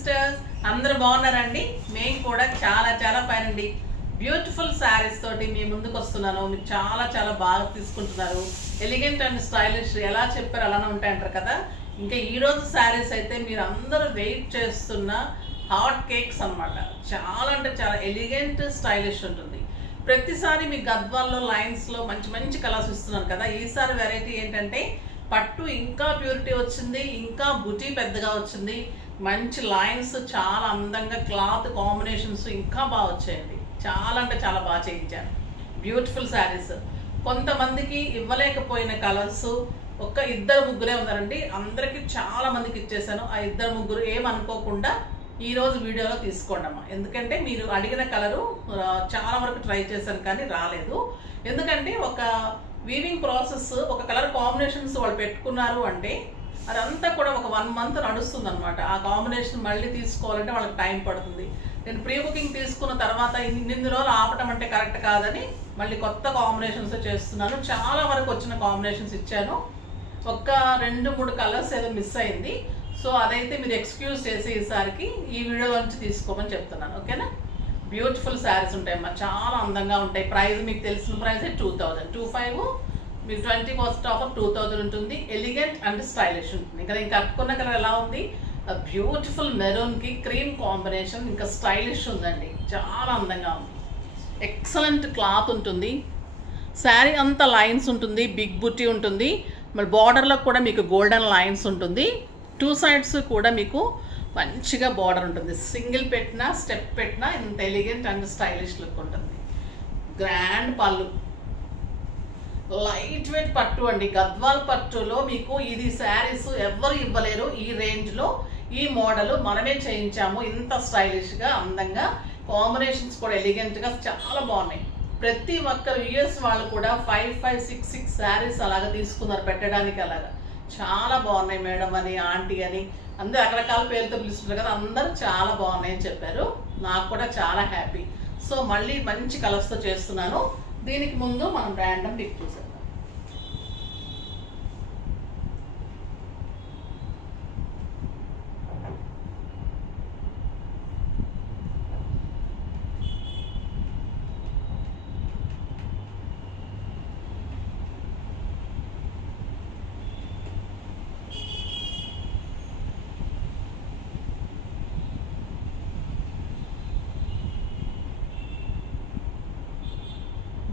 Sisters అందరూ బాగున్నారండి. మేము కూడా చాలా చాలా ఫైన్ అండి. బ్యూటిఫుల్ శారీస్ తోటి మీ ముందుకు వస్తున్నాను. మీరు చాలా చాలా బాగా తీసుకుంటున్నారు. ఎలిగెంట్ అండ్ స్టైలిష్ ఎలా చెప్పారు అలానే ఉంటాయంటారు కదా. ఇంకా ఈరోజు శారీస్ అయితే మీరు అందరూ వెయిట్ చేస్తున్న హాట్ కేక్స్ అన్నమాట. చాలా అంటే చాలా ఎలిగెంట్ స్టైలిష్ ఉంటుంది. ప్రతిసారి మీ గద్వాల్లో లైన్స్లో మంచి మంచి కలర్స్ ఇస్తున్నాను కదా. ఈసారి వెరైటీ ఏంటంటే పట్టు ఇంకా ప్యూరిటీ వచ్చింది, ఇంకా బుటీ పెద్దగా వచ్చింది, మంచి లైన్స్, చాలా అందంగా క్లాత్ కాంబినేషన్స్ ఇంకా బాగా వచ్చాయండి. చాలా అంటే చాలా బాగా చేయించాను. బ్యూటిఫుల్ శారీస్. కొంతమందికి ఇవ్వలేకపోయిన కలర్స్ ఒక ఇద్దరు ముగ్గురే ఉన్నారండి. అందరికీ చాలా మందికి ఇచ్చేసాను. ఆ ఇద్దరు ముగ్గురు ఏమనుకోకుండా ఈరోజు వీడియోలో తీసుకోండి అమ్మా. ఎందుకంటే మీరు అడిగిన కలరు చాలా వరకు ట్రై చేశాను కానీ రాలేదు. ఎందుకంటే ఒక వీవింగ్ ప్రాసెస్, ఒక కలర్ కాంబినేషన్స్ వాళ్ళు పెట్టుకున్నారు అంటే అదంతా కూడా ఒక 1 month నడుస్తుంది అనమాట. ఆ కాంబినేషన్ మళ్ళీ తీసుకోవాలంటే వాళ్ళకి టైం పడుతుంది. నేను ప్రీ బుకింగ్ తీసుకున్న తర్వాత ఇన్ని రోజులు ఆపటం అంటే కరెక్ట్ కాదని మళ్ళీ కొత్త కాంబినేషన్స్ చేస్తున్నాను. చాలా వరకు వచ్చిన కాంబినేషన్స్ ఇచ్చాను. ఒక 2-3 కలర్స్ ఏదో మిస్ అయింది. సో అదైతే మీరు ఎక్స్క్యూజ్ చేసి ఈసారికి ఈ వీడియో నుంచి తీసుకోమని చెప్తున్నాను. ఓకేనా. బ్యూటిఫుల్ శారీస్ ఉంటాయమ్మా, చాలా అందంగా ఉంటాయి. ప్రైస్ మీకు తెలిసిన ప్రైస్ 2000 మీకు 20% ఆఫర్ 2000 ఉంటుంది. ఎలిగెంట్ అండ్ స్టైలిష్ ఉంటుంది. ఇంకా నేను కట్టుకున్న కలర్ ఎలా ఉంది, బ్యూటిఫుల్ మెరూన్ కి క్రీమ్ కాంబినేషన్, ఇంకా స్టైలిష్ ఉందండి. చాలా అందంగా ఉంది. ఎక్సలెంట్ క్లాత్ ఉంటుంది. శారీ అంతా లైన్స్ ఉంటుంది, బిగ్ బుటీ ఉంటుంది. మరి బార్డర్లో కూడా మీకు గోల్డెన్ లైన్స్ ఉంటుంది. 2 sides కూడా మీకు మంచిగా బార్డర్ ఉంటుంది. సింగిల్ పెట్టినా స్టెప్ పెట్టినా ఇంత ఎలిగెంట్ అండ్ స్టైలిష్ లుక్ ఉంటుంది. గ్రాండ్ పళ్ళు, లైట్ వెయిట్ పట్టు అండి. గద్వాల్ పట్టులో మీకు ఇది శారీస్ ఎవరు ఇవ్వలేరు. ఈ రేంజ్లో ఈ మోడల్ మనమే చేయించాము. ఇంత స్టైలిష్గా అందంగా కాంబినేషన్స్ కూడా ఎలిగెంట్గా చాలా బాగున్నాయి. ప్రతి ఒక్కరు యూఎస్ వాళ్ళు కూడా 5, 6 శారీస్ అలాగా తీసుకున్నారు పెట్టడానికి. అలాగా చాలా బాగున్నాయి మేడం అని, ఆంటీ అని అందరూ రకరకాల పేర్లతో పిలుస్తున్నారు కదా. అందరూ చాలా బాగున్నాయని చెప్పారు. నాకు కూడా చాలా హ్యాపీ. సో మళ్ళీ మంచి కలర్స్తో చేస్తున్నాను. దీనికి ముందు మనం ర్యాండమ్ పిక్ చూసేద్దాం.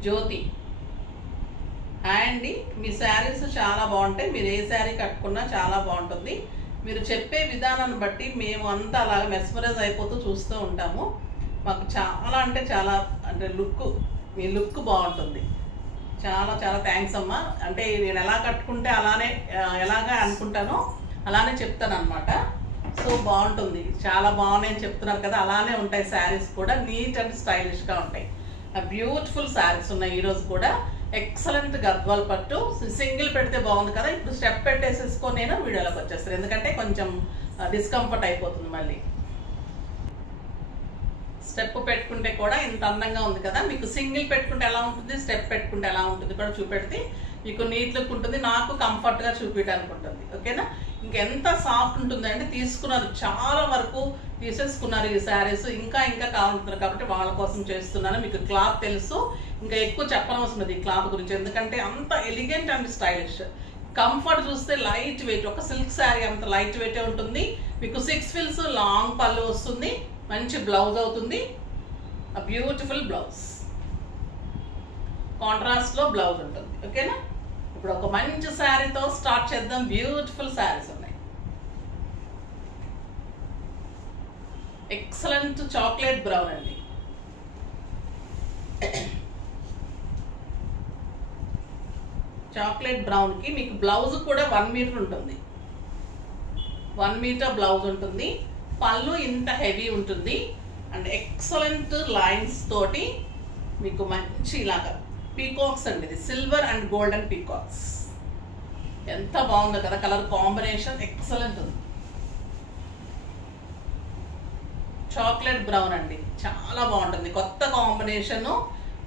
జ్యోతి, హాయ్ అండి. మీ శారీస్ చాలా బాగుంటాయి. మీరు ఏ శారీ కట్టుకున్నా చాలా బాగుంటుంది. మీరు చెప్పే విధానాన్ని బట్టి మేము అంతా అలాగా మెస్మరైజ్ అయిపోతూ చూస్తూ ఉంటాము. మాకు చాలా అంటే చాలా అంటే మీ లుక్ బాగుంటుంది. చాలా చాలా థ్యాంక్స్ అమ్మా. అంటే నేను ఎలా కట్టుకుంటే అలానే ఎలాగా అనుకుంటానో అలానే చెప్తాను అనమాట. సో బాగుంటుంది. చాలా బాగున్నాయని చెప్తున్నారు కదా, అలానే ఉంటాయి శారీస్ కూడా. నీట్ అండ్ స్టైలిష్గా ఉంటాయి. బ్యూటిఫుల్ శారీస్ ఉన్నాయి ఈరోజు కూడా. ఎక్సలెంట్ గద్వాల్ పట్టు. సింగిల్ పెడితే బాగుంది కదా. ఇప్పుడు స్టెప్ పెట్టేసేసుకొని నేను వీడియోలోకి వచ్చేస్తాను. ఎందుకంటే కొంచెం డిస్కంఫర్ట్ అయిపోతుంది. మళ్ళీ స్టెప్ పెట్టుకుంటే కూడా ఇంత అందంగా ఉంది కదా. మీకు సింగిల్ పెట్టుకుంటే ఎలా ఉంటుంది, స్టెప్ పెట్టుకుంటే ఎలా ఉంటుంది కూడా చూపెడితే మీకు నీట్ లుక్ ఉంటుంది. నాకు కంఫర్ట్గా చూపించడానికి ఉంటుంది. ఓకేనా. ఇంకెంత సాఫ్ట్ ఉంటుంది అంటే తీసుకున్నారు, చాలా వరకు తీసేసుకున్నారు ఈ శారీస్. ఇంకా ఇంకా కావాలంటున్నారు కాబట్టి వాళ్ళ కోసం చేస్తున్నాను. మీకు క్లాత్ తెలుసు, ఇంకా ఎక్కువ చెప్పనవసరం లేదు ఈ క్లాత్ గురించి. ఎందుకంటే అంత ఎలిగెంట్ అండ్ స్టైలిష్. కంఫర్ట్ చూస్తే లైట్ వెయిట్, ఒక సిల్క్ శారీ అంత లైట్ వెయిటే ఉంటుంది. మీకు 6 frills లాంగ్ పళ్ళు వస్తుంది. మంచి బ్లౌజ్ అవుతుంది. బ్యూటిఫుల్ బ్లౌజ్, కాంట్రాస్ట్లో బ్లౌజ్ ఉంటుంది. ఓకేనా. ఇప్పుడు ఒక మంచి శారీతో స్టార్ట్ చేద్దాం. బ్యూటిఫుల్ శారీస్ ఉన్నాయి. ఎక్సలెంట్ చాక్లెట్ బ్రౌన్ అండి. చాక్లెట్ బ్రౌన్ కి మీకు బ్లౌజ్ కూడా 1 మీటర్ ఉంటుంది. 1 మీటర్ బ్లౌజ్ ఉంటుంది. పళ్ళు ఇంత హెవీ ఉంటుంది. అండ్ ఎక్సలెంట్ లైన్స్ తోటి మీకు మంచి ఇలాగా పీకాక్స్ అండి. ఇది సిల్వర్ అండ్ గోల్డెన్ పీకాక్స్. ఎంత బాగుందో కదా కలర్ కాంబినేషన్. ఎక్సలెంట్ ఉంది. చాక్లెట్ బ్రౌన్ అండి, చాలా బాగుంటుంది. కొత్త కాంబినేషను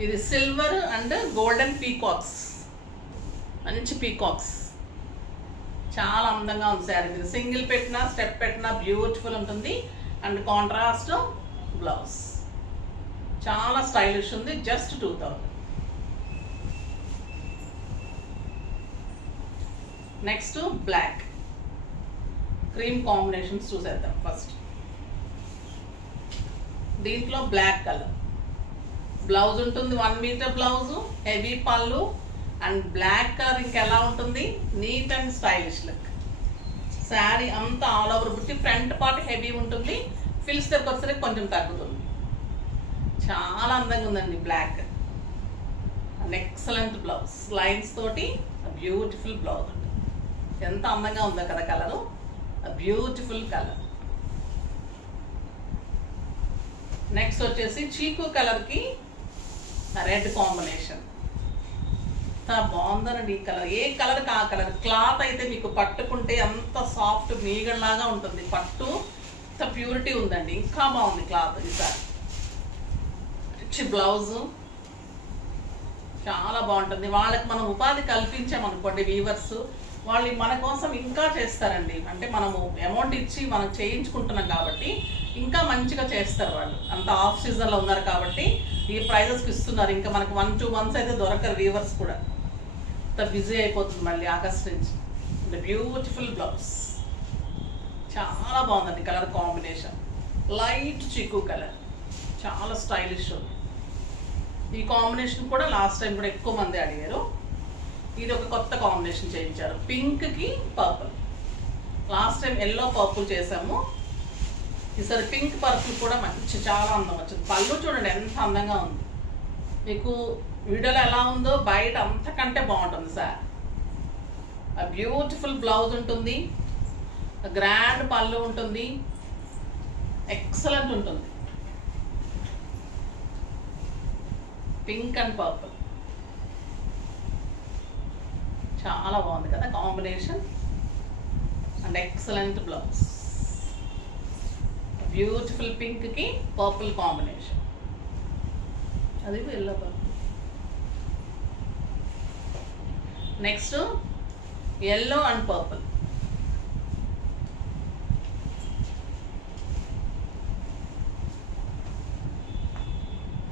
ఇది. సిల్వర్ అండ్ గోల్డెన్ పీకాక్స్, మంచి పీకాక్స్. చాలా అందంగా ఉంది శారీ. మీరు సింగిల్ పెట్టినా స్టెప్ పెట్టినా బ్యూటిఫుల్ ఉంటుంది. And contrast blouse. చాలా స్టైలిష్ ఉంది. Just 2000. Next black cream combinations చూసేద్దాం. ఫస్ట్ దీంట్లో బ్లాక్ కలర్ బ్లౌజ్ ఉంటుంది, 1 మీటర్ బ్లౌజ్, హెవీ పళ్ళు అండ్ బ్లాక్ కలర్ ఇంకెలా ఉంటుంది, neat and stylish look. Sari అంతా ఆల్ ఓవర్ బుట్టి, ఫ్రంట్ పార్ట్ హెవీ ఉంటుంది, ఫిల్స్ దగ్గర వచ్చేసరికి కొంచెం తగ్గుతుంది. చాలా అందంగా ఉందండి black. And excellent blouse, lines తోటి బ్యూటిఫుల్ బ్లౌజ్ ఉంటుంది. ఎంత అందంగా ఉందో కదా కలరు, బ్యూటిఫుల్ కలర్. నెక్స్ట్ వచ్చేసి చీకు కలర్కి రెడ్ కాంబినేషన్. బాగుందనండి ఈ కలర్. ఏ కలర్కి ఆ కలర్. క్లాత్ అయితే మీకు పట్టుకుంటే అంత సాఫ్ట్ మీగడలాగా ఉంటుంది. పట్టు అంత ప్యూరిటీ ఉందండి. ఇంకా బాగుంది క్లాత్. ఈసారి రిచ్ బ్లౌజ్ చాలా బాగుంటుంది. వాళ్ళకి మనం ఉపాధి కల్పించామనుకోండి వీవర్స్, వాళ్ళు మన కోసం ఇంకా చేస్తారండి. అంటే మనము అమౌంట్ ఇచ్చి మనం చేయించుకుంటున్నాం కాబట్టి ఇంకా మంచిగా చేస్తారు వాళ్ళు. అంత ఆఫ్ సీజన్లో ఉన్నారు కాబట్టి ఈ ప్రైజెస్కి ఇస్తున్నారు. ఇంకా మనకు 1-2 months అయితే దొరకరు వీవర్స్ కూడా. అంత బిజీ అయిపోతుంది మళ్ళీ ఆగస్ట్ నుంచి. బ్యూటిఫుల్ బ్లౌజ్, చాలా బాగుందండి కలర్ కాంబినేషన్. లైట్ చిక్కు కలర్, చాలా స్టైలిష్ ఉంది. ఈ కాంబినేషన్ కూడా లాస్ట్ టైం కూడా ఎక్కువ మంది అడిగారు. ఇది ఒక కొత్త కాంబినేషన్ చేయించారు, పింక్కి purple. Last time yellow purple చేసాము, ఈసారి పింక్ పర్పుల్ కూడా మంచి చాలా అందం వచ్చింది. పళ్ళు చూడండి ఎంత అందంగా ఉంది. మీకు వీడియోలో ఎలా ఉందో బయట అంతకంటే బాగుంటుంది సార్. బ్యూటిఫుల్ బ్లౌజ్ ఉంటుంది, గ్రాండ్ పళ్ళు ఉంటుంది, ఎక్సలెంట్ ఉంటుంది. పింక్ అండ్ పర్పుల్ చాలా బాగుంది కదా combination. And excellent blouse, beautiful పింక్కి పర్పుల్ కాంబినేషన్. అది yellow purple. Next yellow and purple.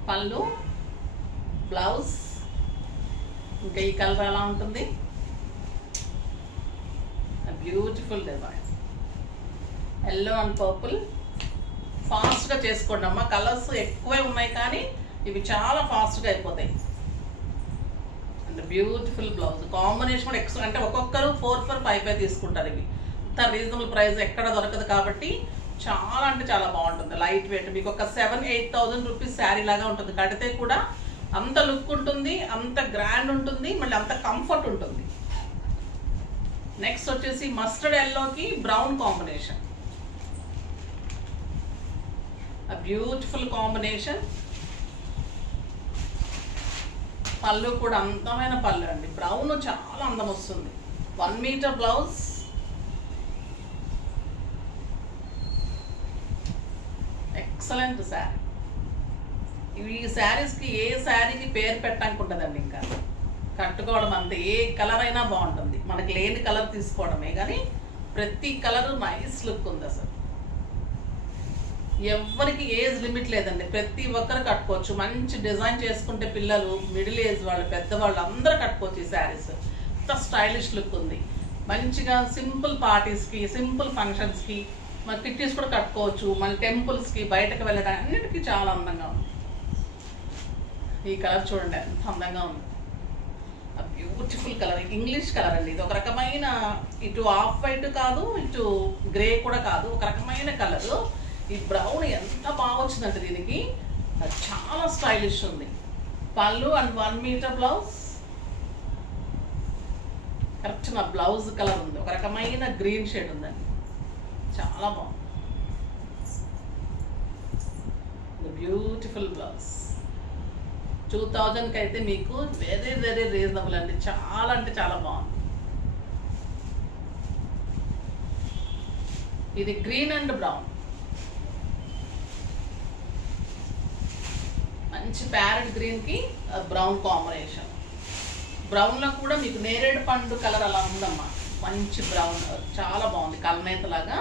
పళ్ళు, బ్లౌజ్, ఇంకా ఈ కలర్ ఎలా ఉంటుంది, beautiful design. Yellow and purple. ఫాస్ట్గా చేసుకోండి అమ్మ. కలర్స్ ఎక్కువే ఉన్నాయి కానీ ఇవి చాలా ఫాస్ట్గా అయిపోతాయి. అండ్ బ్యూటిఫుల్ బ్లౌజ్ కాంబినేషన్ కూడా ఎక్స్ట్రా. అంటే ఒక్కొక్కరు 4-5 తీసుకుంటారు. ఇవి ఇంత రీజనబుల్ ప్రైస్ ఎక్కడ దొరకదు కాబట్టి చాలా అంటే చాలా బాగుంటుంది. లైట్ వెయిట్, మీకు ఒక 7-8,000 రూపీస్ శారీ లాగా ఉంటుంది. కడితే కూడా అంత లుక్ ఉంటుంది, అంత గ్రాండ్ ఉంటుంది, మళ్ళీ అంత కంఫర్ట్ ఉంటుంది. నెక్స్ట్ వచ్చేసి మస్టర్డ్ ఎల్లోకి బ్రౌన్ కాంబినేషన్. Beautiful combination. పళ్ళు కూడా అందమైన పళ్ళు అండి. బ్రౌన్ చాలా అందం వస్తుంది. 1 మీటర్ బ్లౌజ్, ఎక్సలెంట్ శారీ. ఈ శారీస్కి ఏ శారీకి పేరు పెట్టడానికి ఉంటుందండి. ఇంకా కట్టుకోవడం అంతే. ఏ కలర్ అయినా బాగుంటుంది. మనకి లేని కలర్ తీసుకోవడమే కానీ ప్రతి కలర్ నైస్ లుక్ ఉంది అసలు. ఎవరికి ఏజ్ లిమిట్ లేదండి. ప్రతి ఒక్కరు కట్టుకోవచ్చు. మంచి డిజైన్ చేసుకుంటే పిల్లలు, మిడిల్ ఏజ్ వాళ్ళు, పెద్దవాళ్ళు అందరూ కట్టుకోవచ్చు ఈ శారీస్. అంత స్టైలిష్ లుక్ ఉంది. మంచిగా సింపుల్ పార్టీస్కి, సింపుల్ ఫంక్షన్స్కి, మన కిట్టీస్ కూడా కట్టుకోవచ్చు. మన టెంపుల్స్కి, బయటకు వెళ్ళడానికి అన్నిటికీ చాలా అందంగా ఉంది. ఈ కలర్ చూడండి ఎంత అందంగా ఉంది. బ్యూటిఫుల్ కలర్, ఇంగ్లీష్ కలర్ అండి. ఇది ఒక రకమైన, ఇటు ఆఫ్ వైట్ కాదు, ఇటు గ్రే కూడా కాదు, ఒక రకమైన కలర్. ఈ బ్రౌన్ ఎంత బాగా వచ్చిందంటే దీనికి చాలా స్టైలిష్ ఉంది. పళ్ళు అండ్ 1 మీటర్ బ్లౌజ్. కరెక్ట్ నా బ్లౌజ్ కలర్ ఉంది. ఒక రకమైన గ్రీన్ షేడ్ ఉందండి. చాలా బాగుంది. Beautiful blouse. 2000కి అయితే మీకు వెరీ వెరీ రీజనబుల్ అండి. చాలా అంటే చాలా బాగుంది. ఇది గ్రీన్ అండ్ బ్రౌన్, మంచి ప్యారెట్ గ్రీన్కి బ్రౌన్ కాంబినేషన్. బ్రౌన్లో కూడా మీకు నేరేడు పండు కలర్ అలా ఉందమ్మా. మంచి బ్రౌన్ చాలా బాగుంది. కలనేతలాగా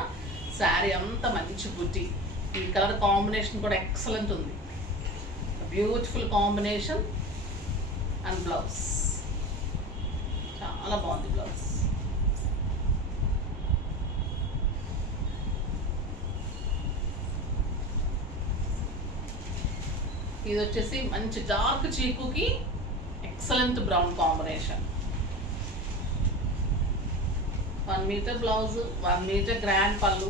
శారీ అంతా మంచి బుట్టి. ఈ కలర్ కాంబినేషన్ కూడా ఎక్సలెంట్ ఉంది. బ్యూటిఫుల్ కాంబినేషన్ అండ్ బ్లౌజ్ చాలా బాగుంది. బ్లౌజ్ ఇది వచ్చేసి మంచి డార్క్ చీకుకి excellent brown combination. 1 metre blouse, 1 metre grand పళ్ళు.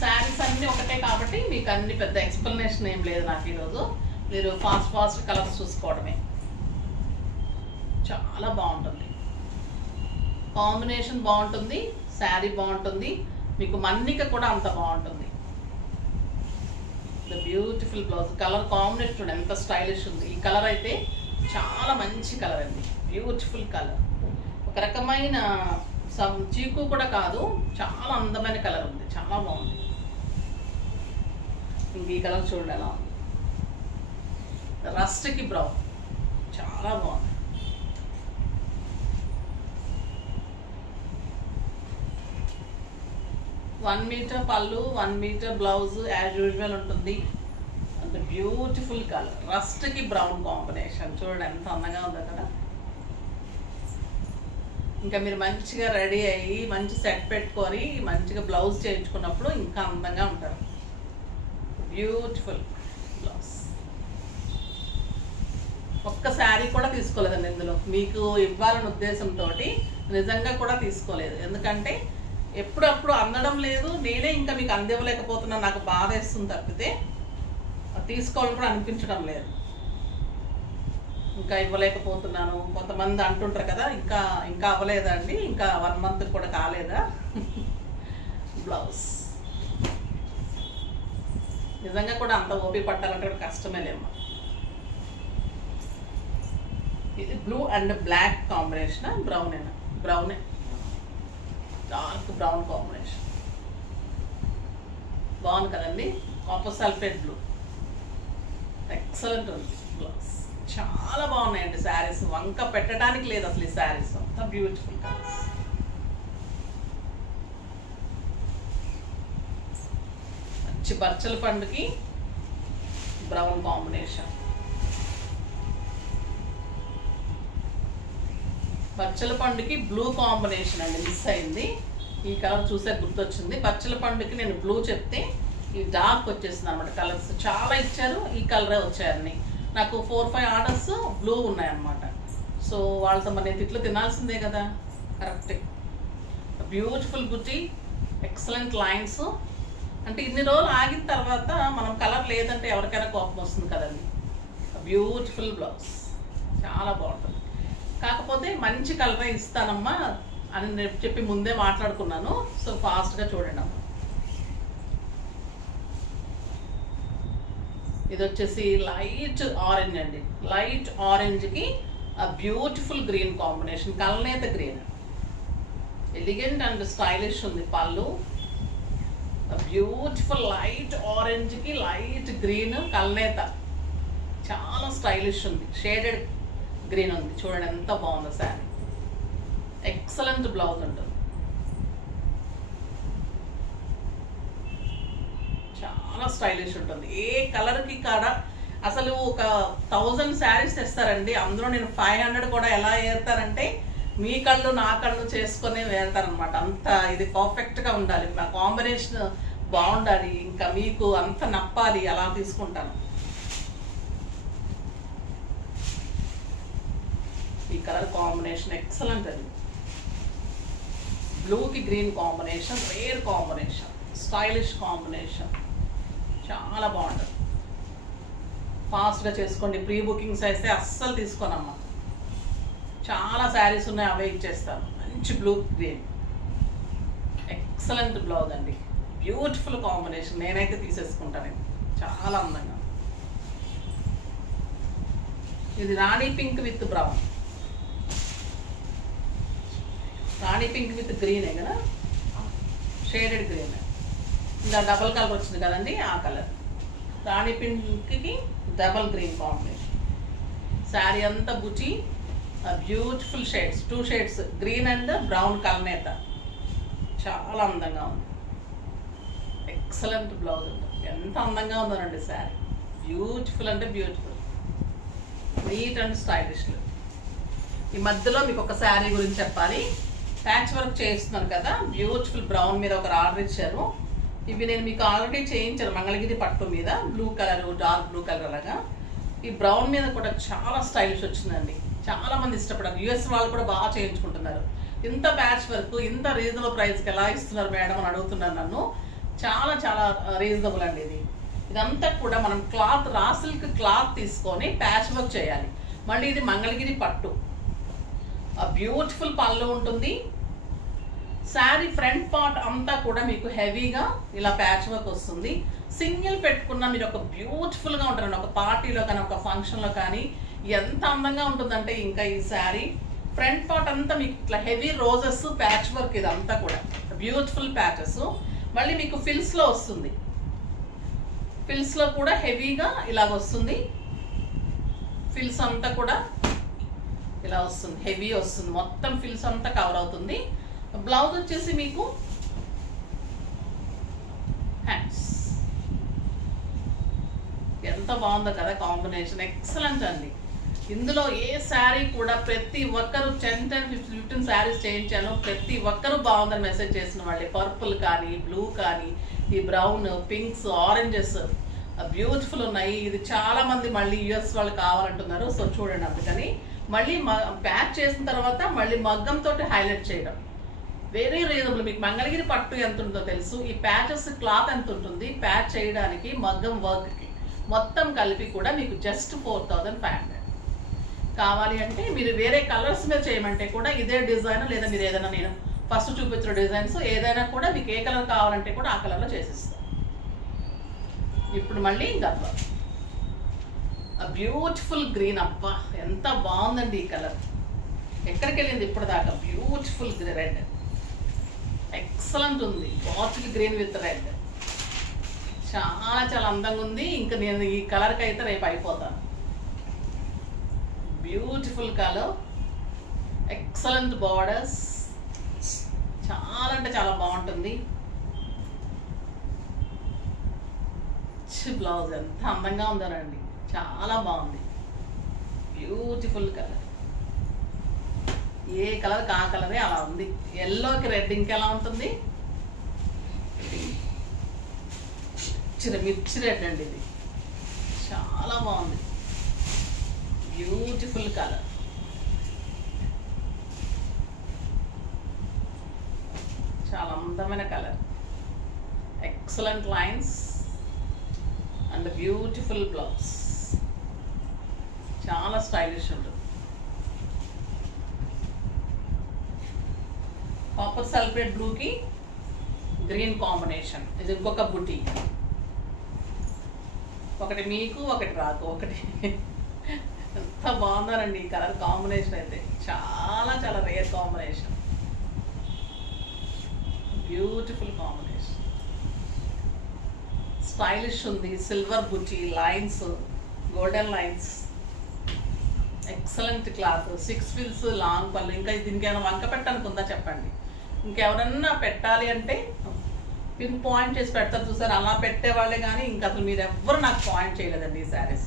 శారీస్ అన్నీ ఒకటే కాబట్టి మీకు అన్ని పెద్ద ఎక్స్ప్లెనేషన్ ఏం లేదు నాకు ఈరోజు. మీరు ఫాస్ట్ కలర్స్ చూసుకోవడమే. చాలా బాగుంటుంది, కాంబినేషన్ బాగుంటుంది, శారీ బాగుంటుంది, మీకు మన్నిక కూడా అంత బాగుంటుంది. The beautiful blouse. Colour combination ఎంత స్టైలిష్ ఉంది. ఈ కలర్ అయితే చాలా మంచి కలర్ అండి, బ్యూటిఫుల్ కలర్. ఒక రకమైన చీకు కూడా కాదు, చాలా అందమైన కలర్ ఉంది, చాలా బాగుంది. ఇంక ఈ కలర్ చూడండి ఎలా ఉంది, రస్ట్కి బ్రౌన్, చాలా బాగుంది. వన్ మీటర్ పళ్ళు, 1 మీటర్ బ్లౌజ్ యాజ్ యూజువల్ ఉంటుంది. అంత బ్యూటిఫుల్ కలర్, రస్ట్కి బ్రౌన్ కాంబినేషన్. చూడండి ఎంత అందంగా ఉందో కదా. ఇంకా మీరు మంచిగా రెడీ అయ్యి మంచి సెట్ పెట్టుకొని మంచిగా బ్లౌజ్ చేయించుకున్నప్పుడు ఇంకా అందంగా ఉంటారు. Beautiful blouse. ఒక్క శారీ కూడా తీసుకోలేదండి ఇందులో, మీకు ఇవ్వాలనే ఉద్దేశంతో నిజంగా కూడా తీసుకోలేదు. ఎందుకంటే ఎప్పుడప్పుడు అందడం లేదు, నేనే ఇంకా మీకు అందివ్వలేకపోతున్నాను, నాకు బాధ వేస్తుంది తప్పితే తీసుకోవాలని కూడా అనిపించడం లేదు. ఇంకా ఇవ్వలేకపోతున్నాను. కొంతమంది అంటుంటారు కదా, ఇంకా అవ్వలేదా అండి, ఇంకా 1 మంత్ కూడా కాలేదా. బ్లౌజ్ నిజంగా కూడా అంత ఓపిక పట్టాలంటే కూడా కష్టమే లేమ్మా. ఇది బ్లూ అండ్ బ్లాక్ కాంబినేషన్. బ్రౌనేనా? బ్రౌనే, డార్క్ బ్రౌన్ కాంబినేషన్. బాగుంది కదండి. కాపర్ సల్ఫేట్ బ్లూ, ఎక్సలెంట్ ఉంది బ్లౌజ్. చాలా బాగున్నాయండి శారీస్, వంక పెట్టడానికి లేదు అసలు. ఈ శారీస్ అంతా బ్యూటిఫుల్ కలర్స్. మంచి బచ్చల పండుకి బ్రౌన్ కాంబినేషన్. బచ్చల పండుకి బ్లూ కాంబినేషన్ అండి, మిస్ అయింది. ఈ కలర్ చూసే గుర్తొచ్చింది. బచ్చల పండుకి నేను బ్లూ చెప్తే ఈ డార్క్ వచ్చేసింది అనమాట. కలర్స్ చాలా ఇచ్చారు, ఈ కలరే వచ్చాయన్ని. నాకు 4-5 ఆర్డర్స్ బ్లూ ఉన్నాయన్నమాట. సో వాళ్ళతో మరి నేను తిట్లు తినాల్సిందే కదా. కరెక్టే. బ్యూటిఫుల్ బుటీ, ఎక్సలెంట్ లైన్స్. అంటే ఇన్ని రోజులు ఆగిన తర్వాత మనం కలర్ లేదంటే ఎవరికైనా కోపం వస్తుంది కదండి. బ్యూటిఫుల్ బ్లౌజ్, చాలా బాగుంటుంది. కాకపోతే మంచి కలరే ఇస్తానమ్మా అని నేను చెప్పి ముందే మాట్లాడుకున్నాను. సో ఫాస్ట్గా చూడండి అమ్మా. ఇది వచ్చేసి లైట్ ఆరెంజ్ అండి. లైట్ ఆరెంజ్కి బ్యూటిఫుల్ గ్రీన్ కాంబినేషన్, కల్నేత గ్రీన్. ఎలిగెంట్ అండ్ స్టైలిష్ ఉంది పళ్ళు. బ్యూటిఫుల్ లైట్ ఆరెంజ్కి లైట్ గ్రీన్ కల్నేత, చాలా స్టైలిష్ ఉంది. షేడెడ్ గ్రీన్ ఉంది, చూడండి ఎంత బాగుందో శారీ. ఎక్సలెంట్ బ్లౌజ్ ఉంటుంది, చాలా స్టైలిష్ ఉంటుంది. ఏ కలర్కి కాడ అసలు ఒక 1000 శారీస్ తెస్తారండి, అందులో నేను 500 కూడా ఎలా ఏరుతారంటే మీ కళ్ళు నా కళ్ళు చేసుకొని వేరుతారనమాట. అంత ఇది పర్ఫెక్ట్గా ఉండాలి, నా కాంబినేషన్ బాగుండాలి, ఇంకా మీకు అంత నప్పాలి, అలా తీసుకుంటాను. ఈ కలర్ కాంబినేషన్ ఎక్సలెంట్ అండి. బ్లూకి green combination, rare combination, stylish combination, చాలా బాగుంటుంది. ఫాస్ట్గా చేసుకోండి. ప్రీ బుకింగ్స్ అయితే అస్సలు తీసుకోనమ్మా. చాలా శారీస్ ఉన్నాయి, అవే ఇచ్చేస్తాను. మంచి బ్లూ గ్రీన్, ఎక్సలెంట్ బ్లౌజ్ అండి. బ్యూటిఫుల్ కాంబినేషన్, నేనైతే తీసేసుకుంటాను. చాలా అందంగా. ఇది rani pink with brown, rani pink with గ్రీనే కదా, షేడెడ్ గ్రీన్. ఇంకా డబల్ కలర్ వచ్చింది కదండి, ఆ కలర్. రాణి పింక్కి డబల్ గ్రీన్ కాంబినేషన్. శారీ అంతా బుచి, beautiful shades, 2 shades, green and brown కల్నేత, చాలా అందంగా ఉంది. ఎక్సలెంట్ బ్లౌజ్ ఉంటుంది. ఎంత అందంగా ఉందోనండి శారీ. బ్యూటిఫుల్ అంటే బ్యూటిఫుల్, నీట్ అండ్ స్టైలిష్. ఈ మధ్యలో మీకు ఒక శారీ గురించి చెప్పాలి. ప్యాచ్ వర్క్ చేస్తున్నాను కదా, బ్యూటిఫుల్ బ్రౌన్ మీద ఒక ఆర్డర్ ఇచ్చారు. ఇవి నేను మీకు ఆల్రెడీ చేయించాను మంగళగిరి పట్టు మీద, blue colour, dark blue colour అలాగా. ఈ బ్రౌన్ మీద కూడా చాలా స్టైలిష్ వచ్చిందండి. చాలా మంది ఇష్టపడారు, యూఎస్ వాళ్ళు కూడా బాగా చేయించుకుంటున్నారు. ఇంత ప్యాచ్ వర్క్ ఇంత రీజనబుల్ ప్రైస్కి ఎలా ఇస్తున్నారు మేడం అని అడుగుతున్నారు నన్ను. చాలా చాలా రీజనబుల్ అండి ఇది. ఇదంతా కూడా మనం క్లాత్, రా సిల్క్ క్లాత్ తీసుకొని ప్యాచ్ వర్క్ చేయాలి. మళ్ళీ ఇది మంగళగిరి పట్టు, బ్యూటిఫుల్ పళ్ళు ఉంటుంది. శారీ ఫ్రంట్ పార్ట్ అంతా కూడా మీకు హెవీగా ఇలా ప్యాచ్ వర్క్ వస్తుంది. సింగిల్ పెట్టుకున్న మీరు ఒక బ్యూటిఫుల్గా ఉంటారండి. ఒక పార్టీలో కానీ ఒక ఫంక్షన్లో కానీ ఎంత అందంగా ఉంటుందంటే ఇంకా ఈ శారీ ఫ్రంట్ పార్ట్ అంతా మీకు ఇట్లా హెవీ రోజెస్ ప్యాచ్ వర్క్, ఇదంతా కూడా బ్యూటిఫుల్ ప్యాచెస్. మళ్ళీ మీకు ఫిల్స్లో వస్తుంది, ఫిల్స్లో కూడా హెవీగా ఇలాగ వస్తుంది. ఫిల్స్ అంతా కూడా ఇలా వస్తుంది, హెవీ వస్తుంది, మొత్తం ఫిల్స్ అంతా కవర్ అవుతుంది. బ్లౌజ్ వచ్చేసి మీకు హ్యాండ్స్. ఎంత బాగుందో కదా కాంబినేషన్, ఎక్సలెంట్ అండి. ఇందులో ఏ శారీ కూడా ప్రతి ఒక్కరు 10-15 శారీస్ చేయించాను, ప్రతి ఒక్కరు బాగుందని మెసేజ్ చేసిన వాళ్ళే. పర్పుల్ కానీ, బ్లూ కానీ, ఈ బ్రౌన్, పింక్స్, ఆరెంజెస్ బ్యూటిఫుల్ ఉన్నాయి. ఇది చాలా మంది మళ్ళీ యూఎస్ వాళ్ళు కావాలంటున్నారు. సో చూడండి, అందుకని మళ్ళీ ప్యాక్ చేసిన తర్వాత మళ్ళీ మగ్గంతో హైలైట్ చేయడం వెరీ రీజనబుల్. మీకు మంగళగిరి పట్టు ఎంత ఉంటుందో తెలుసు. ఈ ప్యాచెస్ క్లాత్ ఎంత ఉంటుంది ప్యాచ్ చేయడానికి, మగ్గం వర్క్కి మొత్తం కలిపి కూడా మీకు జస్ట్ 4500. కావాలి అంటే మీరు వేరే కలర్స్ మీద చేయమంటే కూడా ఇదే డిజైన్, లేదా మీరు ఏదైనా నేను ఫస్ట్ చూపించిన డిజైన్స్ ఏదైనా కూడా మీకు ఏ కలర్ కావాలంటే కూడా ఆ కలర్లో చేసిస్తాను. ఇప్పుడు మళ్ళీ గద్వా బ్యూటిఫుల్ గ్రీన్. అబ్బా ఎంత బాగుందండి ఈ కలర్, ఎక్కడికి వెళ్ళింది ఇప్పుడు దాకా. బ్యూటిఫుల్ రెడ్, ఎక్సలెంట్ ఉంది. బాటిల్ గ్రీన్ విత్ రెడ్, చాలా చాలా అందంగా ఉంది. ఇంకా నేను ఈ కలర్కి అయితే రేపు అయిపోతాను. బ్యూటిఫుల్ కలర్, ఎక్సలెంట్ బార్డర్స్, చాలా అంటే చాలా బాగుంటుంది. బ్లౌజ్ ఎంత అందంగా ఉందోనండి, చాలా బాగుంది. బ్యూటిఫుల్ కలర్, ఏ కలర్ కా కలరే అలా ఉంది. ఎల్లోకి రెడ్ ఇంకెలా ఉంటుంది, మిర్చి రెడ్ అండి ఇది, చాలా బాగుంది. బ్యూటిఫుల్ కలర్, చాలా అందమైన colour, excellent lines and beautiful blouse, చాలా స్టైలిష్ ఉంటుంది. కాపర్ సల్ఫేట్ బ్లూకి గ్రీన్ కాంబినేషన్. ఇది ఇంకొక బుటీ, ఒకటి మీకు ఒకటి రాకు, ఒకటి. ఎంత బాగుందోనండి ఈ కలర్ కాంబినేషన్ అయితే, చాలా చాలా rare combination, beautiful combination, stylish ఉంది. సిల్వర్ బుటీ lines, golden lines, excellent cloth, 6 ఫిల్స్, లాంగ్ పళ్ళు. ఇంకా దీనికి ఏమైనా వంక పెట్టాలనుకుందా చెప్పండి. ఇంకెవరన్నా పెట్టాలి అంటే పిన్ పాయింట్ చేసి పెడతారు చూసారు, అలా పెట్టేవాళ్ళే. కానీ ఇంకా అసలు మీరు ఎవ్వరు నాకు పాయింట్ చేయలేదండి ఈ శారీస్.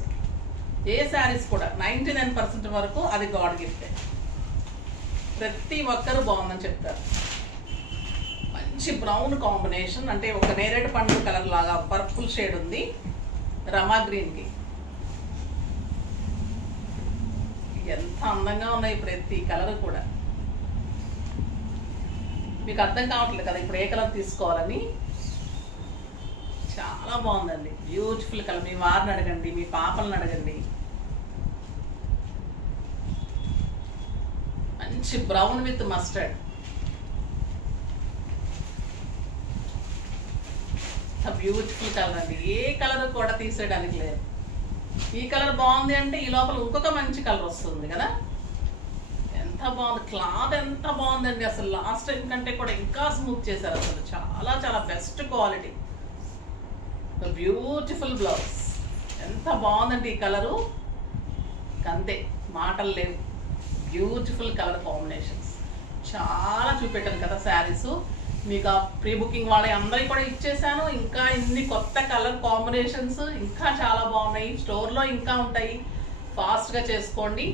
ఏ శారీస్ కూడా 99% వరకు అది గాడ్ గిఫ్టే. ప్రతి ఒక్కరు బాగుందని చెప్తారు. మంచి బ్రౌన్ కాంబినేషన్, అంటే ఒక నేరేడు పండు కలర్ లాగా పర్పుల్ షేడ్ ఉంది రమా గ్రీన్కి. ఎంత అందంగా ఉన్నాయి ప్రతి కలర్ కూడా. మీకు అర్థం కావట్లేదు కదా ఇప్పుడు ఏ కలర్ తీసుకోవాలని. చాలా బాగుందండి, బ్యూటిఫుల్ కలర్. మీ వారిని అడగండి, మీ పాపలను అడగండి. మంచి brown with mustard, beautiful colour అండి. ఏ కలర్ కూడా తీసేయడానికి లేదు. ఈ కలర్ బాగుంది అంటే ఈ లోపల ఇంకొక మంచి కలర్ వస్తుంది కదా. ఎంత బాగుంది, క్లాత్ ఎంత బాగుందండి. అసలు లాస్ట్ టైం కంటే కూడా ఇంకా స్మూత్ చేశారు. అసలు చాలా చాలా బెస్ట్ క్వాలిటీ. బ్యూటిఫుల్ బ్లౌజ్, ఎంత బాగుందండి ఈ కలరు. అంతే, మాటలు లేవు. బ్యూటిఫుల్ కలర్ కాంబినేషన్స్, చాలా చూపెట్టాను కదా శారీస్. మీకు ఆ ప్రీ బుకింగ్ వాళ్ళ అందరికీ కూడా ఇచ్చేసాను. ఇంకా ఇన్ని కొత్త కలర్ కాంబినేషన్స్ ఇంకా చాలా బాగున్నాయి. స్టోర్లో ఇంకా ఉంటాయి. ఫాస్ట్గా చేసుకోండి.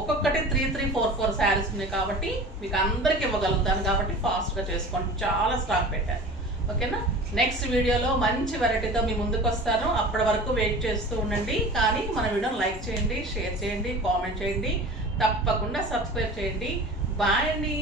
ఒక్కొక్కటి 3-4 శారీస్ ఉన్నాయి కాబట్టి మీకు అందరికి ఇవ్వగలుగుతాను కాబట్టి ఫాస్ట్గా చేసుకోండి. చాలా స్టాక్ పెట్టాను. ఓకేనా? నెక్స్ట్ వీడియోలో మంచి వెరైటీతో మీ ముందుకు వస్తాను. అప్పటి వరకు వెయిట్ చేస్తూ ఉండండి. కానీ మన వీడియోని లైక్ చేయండి, షేర్ చేయండి, కామెంట్ చేయండి, తప్పకుండా సబ్స్క్రైబ్ చేయండి. బాయ్ అండి.